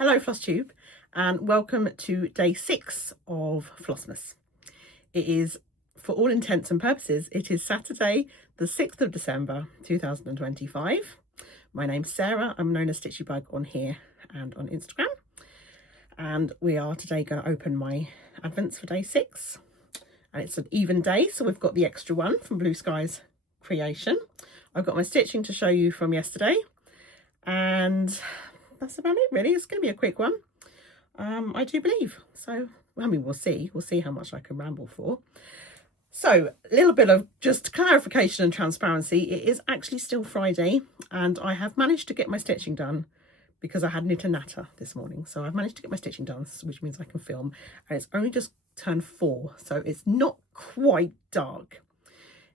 Hello FlossTube and welcome to day 6 of Flossmas. It is, for all intents and purposes, it is Saturday the 6th of December 2025. My name's Sarah, I'm known as Stitchy Bug on here and on Instagram, and we are today going to open my advents for day 6, and it's an even day, so we've got the extra one from Blueskyscreation. I've got my stitching to show you from yesterday, and that's about it really. It's going to be a quick one, I do believe. So, I mean, we'll see how much I can ramble for. So, a little bit of just clarification and transparency. It is actually still Friday, and I have managed to get my stitching done because I had knit and natter this morning. So I've managed to get my stitching done, which means I can film, and it's only just turned 4, so it's not quite dark.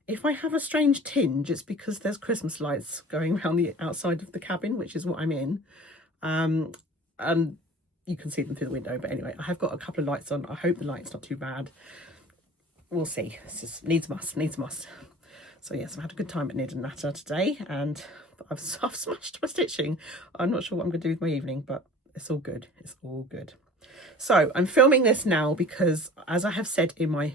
If I have a strange tinge, it's because there's Christmas lights going around the outside of the cabin, which is what I'm in. And you can see them through the window, but anyway, I have got a couple of lights on. I hope the light's not too bad. We'll see. It's just needs must. So yes, I've had a good time at knit and natter today, and I've smashed my stitching. I'm not sure what I'm going to do with my evening, but it's all good. It's all good. So I'm filming this now because, as I have said in my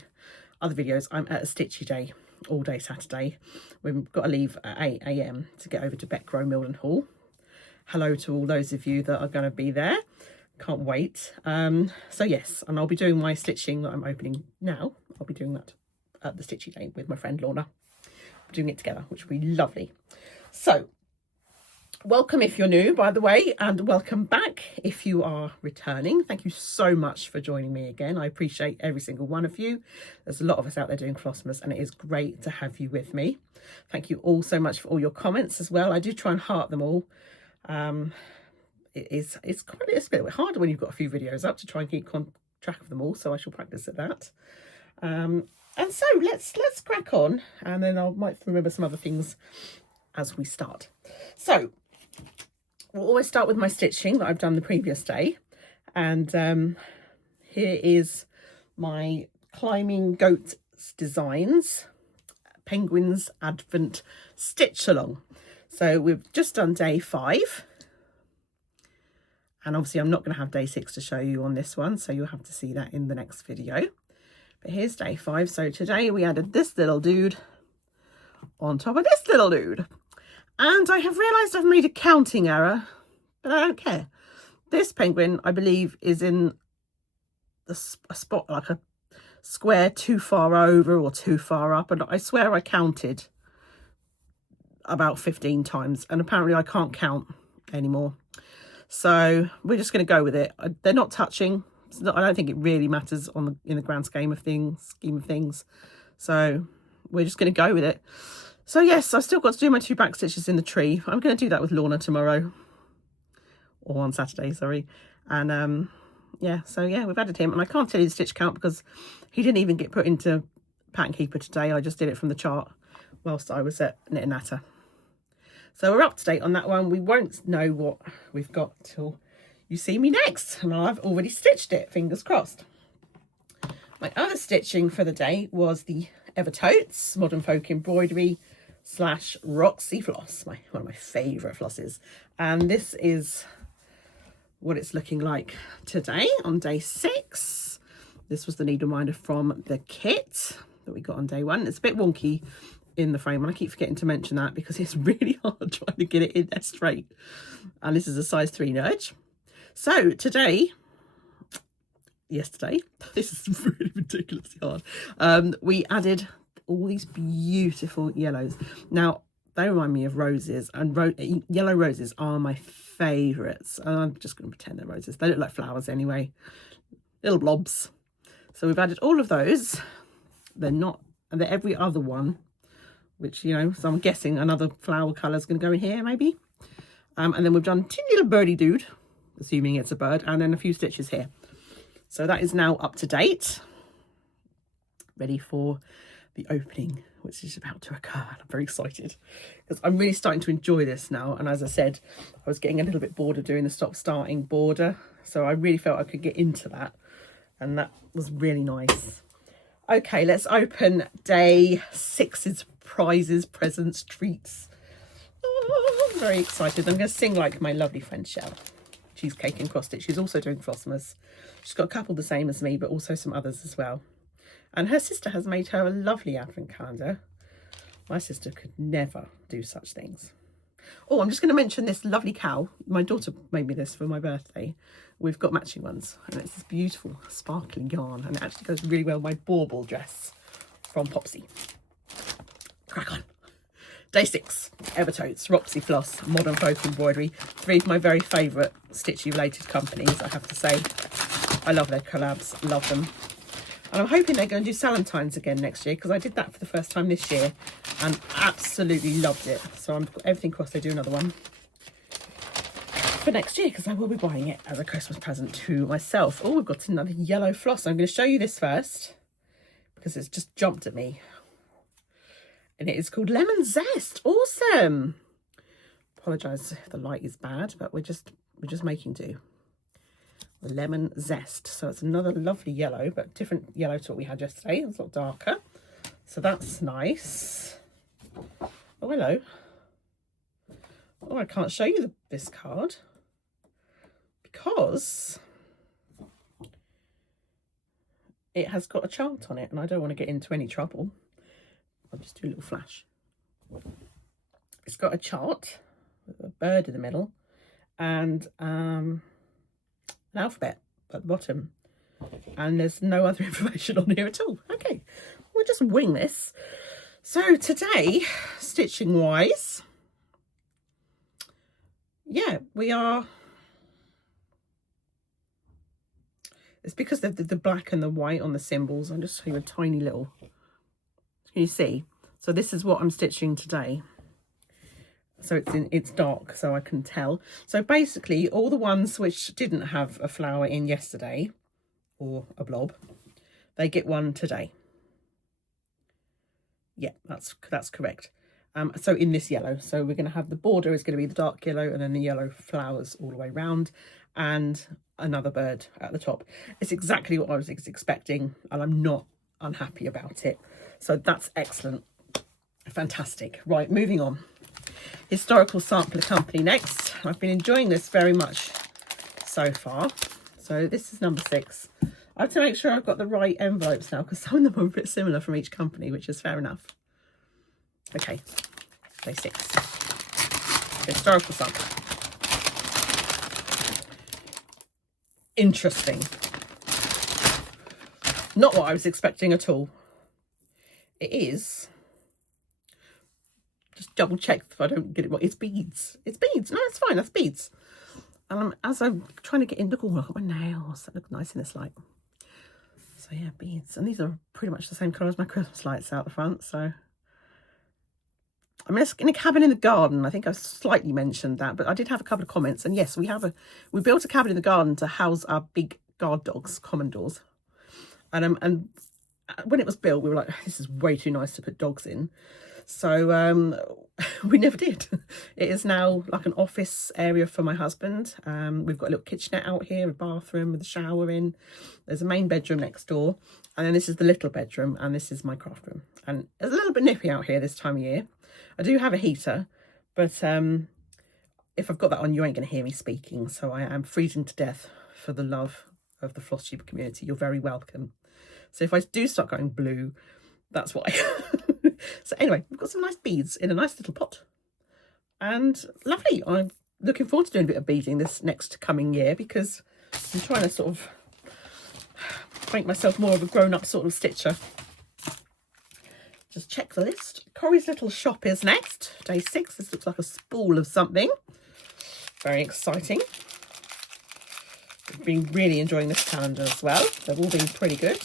other videos, I'm at a stitchy day all day Saturday. We've got to leave at 8 AM to get over to Beckrow Milden Hall. Hello to all those of you that are going to be there. Can't wait. So yes, and I'll be doing my stitching that I'm opening now. I'll be doing that at the stitchy day with my friend Lorna. We're doing it together, which will be lovely. So welcome if you're new, by the way, and welcome back if you are returning. Thank you so much for joining me again. I appreciate every single one of you. There's a lot of us out there doing Flossmas, and it is great to have you with me. Thank you all so much for all your comments as well. I do try and heart them all. It's a bit harder when you've got a few videos up to try and keep track of them all, so I shall practice at that. And so let's crack on, and then I might remember some other things as we start. So we'll always start with my stitching that I've done the previous day, and here is my Climbing Goat Designs Penguins Advent Stitchalong. So we've just done day 5, and obviously I'm not going to have day 6 to show you on this one, so you'll have to see that in the next video. But here's day 5. So today we added this little dude on top of this little dude, and I have realised I've made a counting error, but I don't care. This penguin, I believe, is in a spot like a square too far over or too far up, and I swear I counted about 15 times, and apparently I can't count anymore, so we're just going to go with it. They're not touching. I don't think it really matters in the grand scheme of things, so we're just going to go with it. So yes, I've still got to do my 2 back stitches in the tree. I'm going to do that with Lorna tomorrow, or on Saturday, sorry. And yeah, so yeah, we've added him, and I can't tell you the stitch count because he didn't even get put into Pattern Keeper today. I just did it from the chart whilst I was at Knit and Natter. So we're up to date on that one. We won't know what we've got till you see me next, and I've already stitched it, fingers crossed. My other stitching for the day was the Evertotes Modern Folk Embroidery / Roxy floss, one of my favourite flosses. And this is what it's looking like today on day 6. This was the needle minder from the kit that we got on day 1. It's a bit wonky in the frame, and I keep forgetting to mention that because it's really hard trying to get it in there straight. And this is a size 3 nudge. So yesterday, this is really ridiculously hard. We added all these beautiful yellows. Now they remind me of roses, and yellow roses are my favourites. And I'm just going to pretend they're roses. They look like flowers anyway, little blobs. So we've added all of those. They're every other one, which, you know, so I'm guessing another flower colour is going to go in here maybe. And then we've done teeny little birdie dude, assuming it's a bird, and then a few stitches here. So that is now up to date, ready for the opening, which is about to occur. I'm very excited because I'm really starting to enjoy this now. And as I said, I was getting a little bit bored of doing the stop starting border, so I really felt I could get into that, and that was really nice. Okay, let's open day 6's prizes, presents, treats. Oh, I'm very excited. I'm going to sing like my lovely friend Shell. cheesecake and cross stitch. She's also doing Flossmas. She's got a couple the same as me, but also some others as well. And her sister has made her a lovely advent calendar. My sister could never do such things. Oh, I'm just going to mention this lovely cow. My daughter made me this for my birthday. We've got matching ones, and it's this beautiful sparkling yarn, and it actually goes really well with my bauble dress from Popsy. Crack on. Day 6, Evertotes, Roxy, Floss, Modern Folk Embroidery. 3 of my very favourite Stitchy related companies, I have to say. I love their collabs, love them. And I'm hoping they're going to do Salentines again next year, because I did that for the first time this year and absolutely loved it. So I'm everything crossed they do another one for next year, because I will be buying it as a Christmas present to myself. Oh, we've got another yellow floss. I'm going to show you this first because it's just jumped at me. And it is called Lemon Zest. Awesome. Apologise if the light is bad, but we're just making do. Lemon Zest. So it's another lovely yellow, but different yellow to what we had yesterday. It's a lot darker. So that's nice. Oh, hello. Oh, I can't show you this card because it has got a chart on it and I don't want to get into any trouble. I'll just do a little flash. It's got a chart with a bird in the middle and an alphabet at the bottom, and there's no other information on here at all. Okay, we'll just wing this. So today, stitching wise, yeah, we are, it's because of the black and the white on the symbols. I'm just showing you a tiny little, can you see? So this is what I'm stitching today. So it's dark, so I can tell. So basically all the ones which didn't have a flower in yesterday, or a blob, they get one today. Yeah, that's correct. So in this yellow, so we're going to have the border is going to be the dark yellow, and then the yellow flowers all the way round, and another bird at the top. It's exactly what I was expecting, and I'm not unhappy about it. So that's excellent. Fantastic. Right, moving on. Historical Sampler Company next. I've been enjoying this very much so far. So this is number 6. I have to make sure I've got the right envelopes now, because some of them are a bit similar from each company, which is fair enough. Okay, day 6. Historical Sampler. Interesting. Not what I was expecting at all. It is, just double check if I don't get it right. It's beads. It's beads. No, it's fine. That's beads. And as I'm trying to get in, look, oh, I've got my nails. That look nice in this light. So yeah, beads. And these are pretty much the same colour as my Christmas lights out the front. So I mean, it's in a cabin in the garden. I think I slightly mentioned that, but I did have a couple of comments. And yes, we built a cabin in the garden to house our big guard dogs, commodores. And when it was built, we were like, this is way too nice to put dogs in. So we never did. It is now like an office area for my husband. We've got a little kitchenette out here, a bathroom with a shower in. There's a main bedroom next door. And then this is the little bedroom, and this is my craft room. And it's a little bit nippy out here this time of year. I do have a heater, but if I've got that on, you ain't going to hear me speaking. So I am freezing to death for the love of the Floss Tuber community. You're very welcome. So if I do start going blue, that's why. So anyway, we've got some nice beads in a nice little pot. And lovely. I'm looking forward to doing a bit of beading this next coming year, because I'm trying to sort of make myself more of a grown-up sort of stitcher. Just check the list. Korrys Little Shop is next. Day 6. This looks like a spool of something. Very exciting. I've been really enjoying this calendar as well. They've all been pretty good.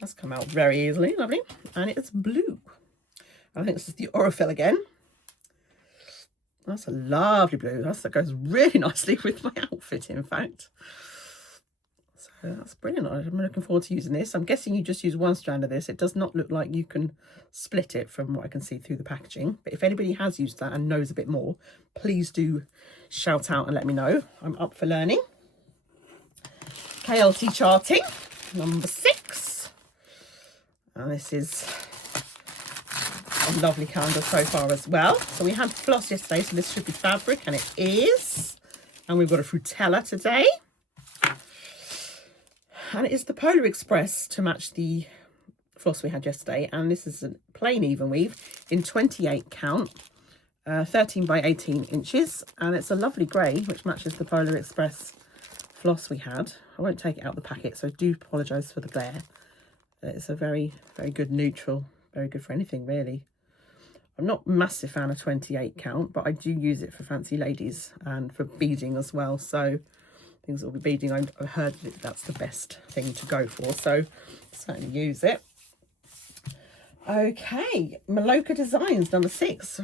That's come out very easily. Lovely. And it's blue. I think this is the Aurifil again. That's a lovely blue. That goes really nicely with my outfit, in fact. So that's brilliant. I'm looking forward to using this. I'm guessing you just use one strand of this. It does not look like you can split it from what I can see through the packaging. But if anybody has used that and knows a bit more, please do shout out and let me know. I'm up for learning. KLT Charting, number 6. And this is a lovely calendar so far as well. So we had floss yesterday, so this should be fabric, and it is. And we've got a Frutella today. And it is the Polar Express to match the floss we had yesterday. And this is a plain even weave in 28 count, 13 by 18 inches. And it's a lovely grey, which matches the Polar Express floss we had. I won't take it out of the packet, so I do apologise for the glare. It's a very, very good neutral, very good for anything really. I'm not a massive fan of 28 count, but I do use it for fancy ladies and for beading as well. So things that will be beading, I've heard that that's the best thing to go for. So certainly use it. Okay, Meloca Designs number 6.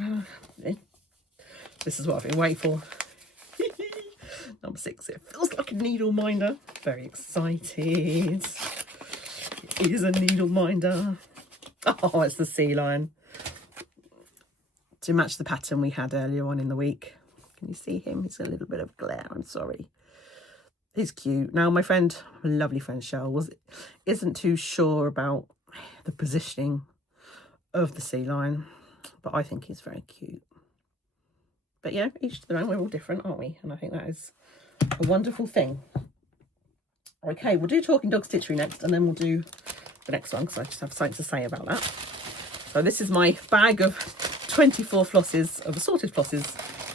This is what I've been waiting for. Number 6, it feels like a needle minder. Very excited. It is a needle minder. Oh, it's the sea lion. To match the pattern we had earlier on in the week. Can you see him? He's a little bit of glare, I'm sorry. He's cute. Now my friend, lovely friend Cheryl, isn't too sure about the positioning of the sea lion, but I think he's very cute. But yeah, each to their own, we're all different, aren't we? And I think that is a wonderful thing. Okay, we'll do Talking Dog Stitchery next, and then we'll do the next one because I just have something to say about that. So this is my bag of 24 flosses, of assorted flosses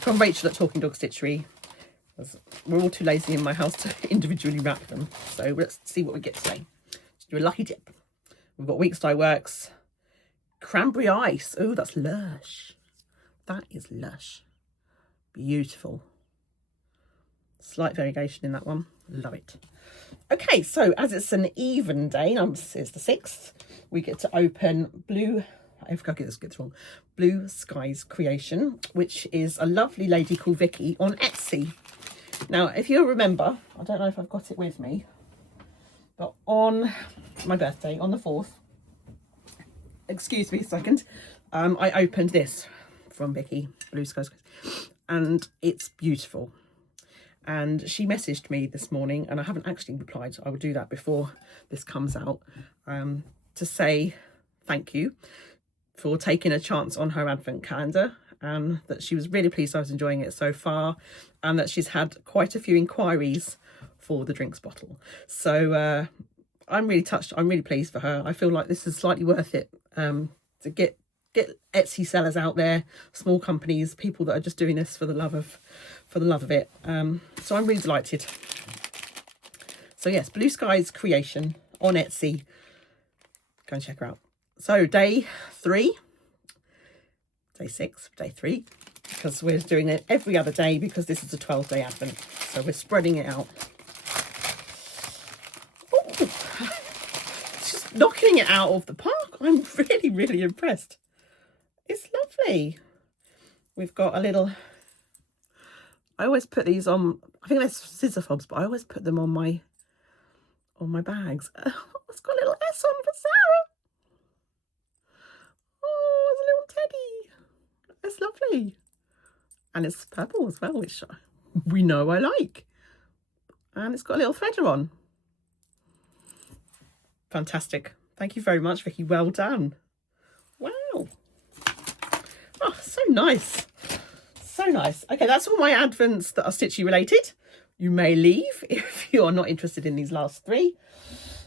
from Rachel at Talking Dog Stitchery. We're all too lazy in my house to individually wrap them. So let's see what we get today. Let's do a lucky dip. We've got Weeks Dye Works, Cranberry Ice. Oh, that's lush. That is lush. Beautiful. Slight variegation in that one. Love it. Okay, so as it's an even day, it's the 6th, we get to open Blueskyscreation, which is a lovely lady called Vicky on Etsy. Now, if you remember, I don't know if I've got it with me, but on my birthday, on the 4th, excuse me a second, I opened this from Vicky, Blueskyscreation, and it's beautiful. And she messaged me this morning, and I haven't actually replied. I will do that before this comes out, to say thank you for taking a chance on her advent calendar, and that she was really pleased I was enjoying it so far, and that she's had quite a few inquiries for the drinks bottle. So I'm really touched. I'm really pleased for her. I feel like this is slightly worth it, to get Etsy sellers out there, small companies, people that are just doing this for the love of it. So I'm really delighted. So yes, Blueskyscreation on Etsy. Go and check her out. So day 3, day 6, day 3, because we're doing it every other day because this is a 12-day advent. So we're spreading it out. Oh, just knocking it out of the park. I'm really, really impressed. It's lovely. We've got a little, I always put these on, I think they're scissor fobs, but I always put them on my bags. It's got a little S on for Sarah. Oh, it's a little teddy. It's lovely. And it's purple as well, which we know I like. And it's got a little feather on. Fantastic. Thank you very much, Vicky. Well done. Wow. Oh, so nice. So nice. Okay, that's all my advents that are Stitchy related. You may leave if you are not interested in these last 3,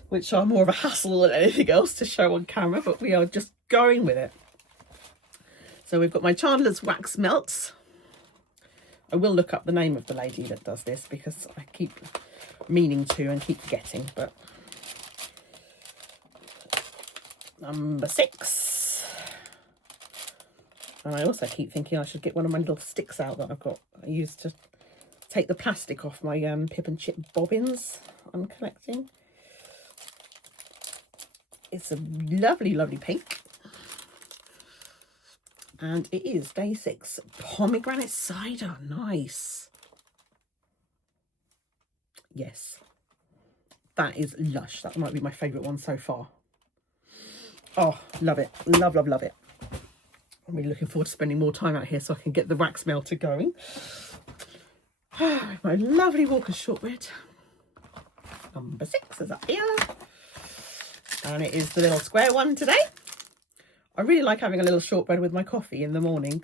which are more of a hassle than anything else to show on camera, but we are just going with it. So we've got my Chandlers Wax Melts. I will look up the name of the lady that does this because I keep meaning to and keep forgetting, but number 6. And I also keep thinking I should get one of my little sticks out that I've got. I used to take the plastic off my pip and chip bobbins I'm collecting. It's a lovely, lovely pink. And it is day 6. Pomegranate cider. Nice. Yes. That is lush. That might be my favourite one so far. Oh, love it. Love, love, love it. I'm really looking forward to spending more time out here so I can get the wax melter going. My lovely Walker's Shortbread. Number 6 is up here. And it is the little square one today. I really like having a little shortbread with my coffee in the morning.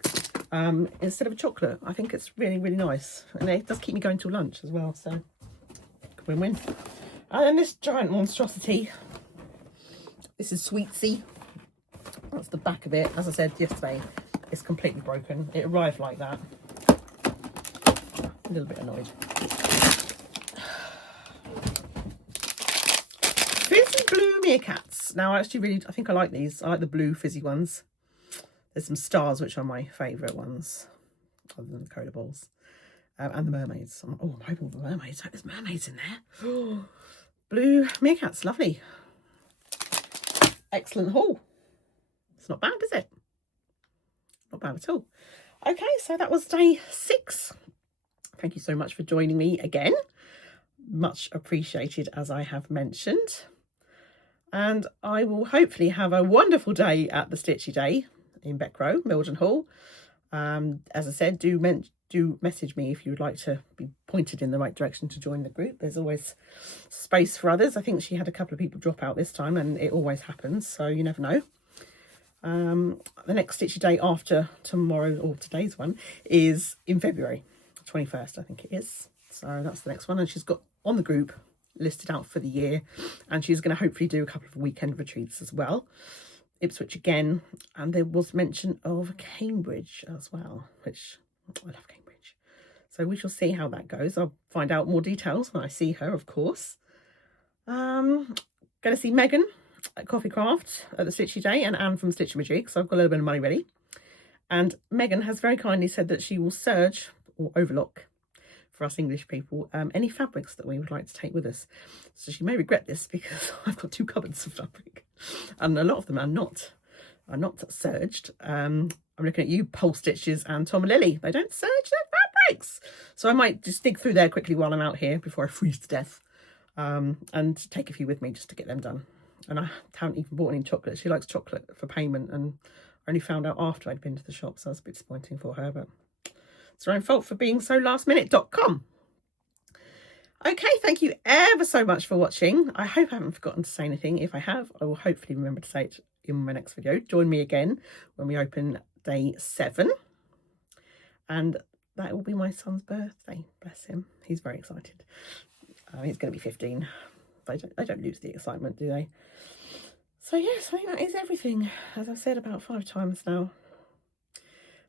instead of a chocolate. I think it's really, really nice. And it does keep me going till lunch as well, so win-win. And then this giant monstrosity. This is Sweetzy. That's the back of it. As I said yesterday, it's completely broken. It arrived like that. A little bit annoyed. Fizzy blue meerkats. Now, I think I like these. I like the blue fizzy ones. There's some stars, which are my favourite ones, other than the cola balls. And the mermaids. I'm hoping for mermaids. I hope there's mermaids in there. Blue meerkats, lovely. Excellent haul. It's not bad, is it? Not bad at all. Okay, so that was day 6. Thank you so much for joining me again. Much appreciated, as I have mentioned. And I will hopefully have a wonderful day at the Stitchy Day in Beckrow, Milton Hall. As I said, do message me if you would like to be pointed in the right direction to join the group. There's always space for others. I think she had a couple of people drop out this time, and it always happens, so you never know. The next Stitchy Day after tomorrow, or today's one, is in February 21st, I think it is. So that's the next one, and she's got on the group listed out for the year, and she's going to hopefully do a couple of weekend retreats as well. Ipswich again, and there was mention of Cambridge as well, which I love Cambridge. So we shall see how that goes. I'll find out more details when I see her, of course. Going to see Megan at Coffee Craft at the Stitchy Day, and Anne from Stitchery, because I've got a little bit of money ready. And Megan has very kindly said that she will serge or overlock, for us English people, any fabrics that we would like to take with us. So she may regret this, because I've got 2 cupboards of fabric, and a lot of them are not serged. I'm looking at you, Pole Stitches and Tom and Lily. They don't serge their fabrics, so I might just dig through there quickly while I'm out here before I freeze to death, and take a few with me just to get them done. And I haven't even bought any chocolate. She likes chocolate for payment, and I only found out after I'd been to the shop, so that's a bit disappointing for her, but it's her own fault for being so lastminute.com. Okay, thank you ever so much for watching. I hope I haven't forgotten to say anything. If I have, I will hopefully remember to say it in my next video. Join me again when we open day 7. And that will be my son's birthday. Bless him. He's very excited. He's going to be 15. They don't lose the excitement, do they? So yes, I think that is everything. As I've said about 5 times now.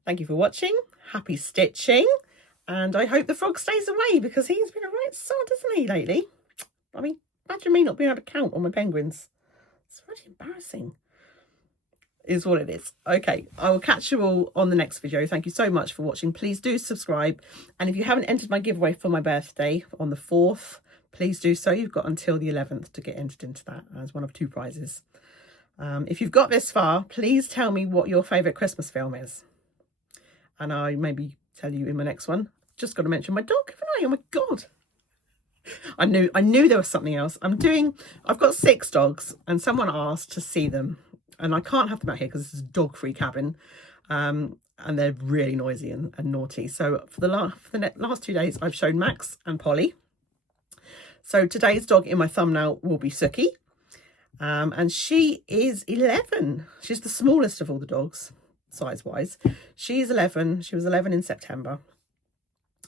Thank you for watching. Happy stitching. And I hope the frog stays away, because he's been a right sod, isn't he, lately? I mean, imagine me not being able to count on my penguins. It's really embarrassing. Is what it is. Okay, I will catch you all on the next video. Thank you so much for watching. Please do subscribe. And if you haven't entered my giveaway for my birthday on the 4th, please do so. You've got until the 11th to get entered into that as one of 2 prizes. If you've got this far, please tell me what your favourite Christmas film is. And I maybe tell you in my next one. Just got to mention my dog, haven't I? Oh my God. I knew there was something else. I've got 6 dogs, and someone asked to see them. And I can't have them out here because this is a dog-free cabin. And they're really noisy and naughty. So for the last 2 days, I've shown Max and Polly. So today's dog in my thumbnail will be Sookie. And she is 11. She's the smallest of all the dogs, size-wise. She's 11. She was 11 in September.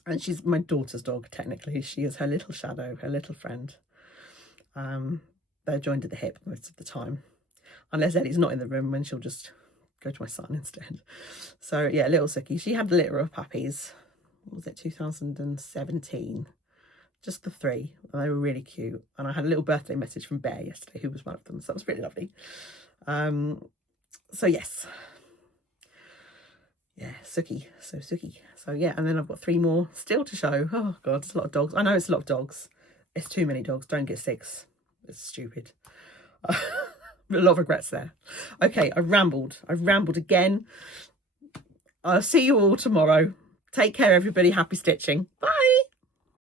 And she's my daughter's dog, technically. She is her little shadow, her little friend. They're joined at the hip most of the time. Unless Eddie's not in the room, and she'll just go to my son instead. So, yeah, little Sookie. She had a litter of puppies. What was it, 2017? Just the 3. And they were really cute. And I had a little birthday message from Bear yesterday, who was one of them. So that was really lovely. So, yes. Yeah, Sookie. So, Sookie. So, yeah, and then I've got 3 more still to show. Oh, God, it's a lot of dogs. I know it's a lot of dogs. It's too many dogs. Don't get 6. It's stupid. A lot of regrets there. Okay, I've rambled again. I'll see you all tomorrow. Take care, everybody. Happy stitching. Bye.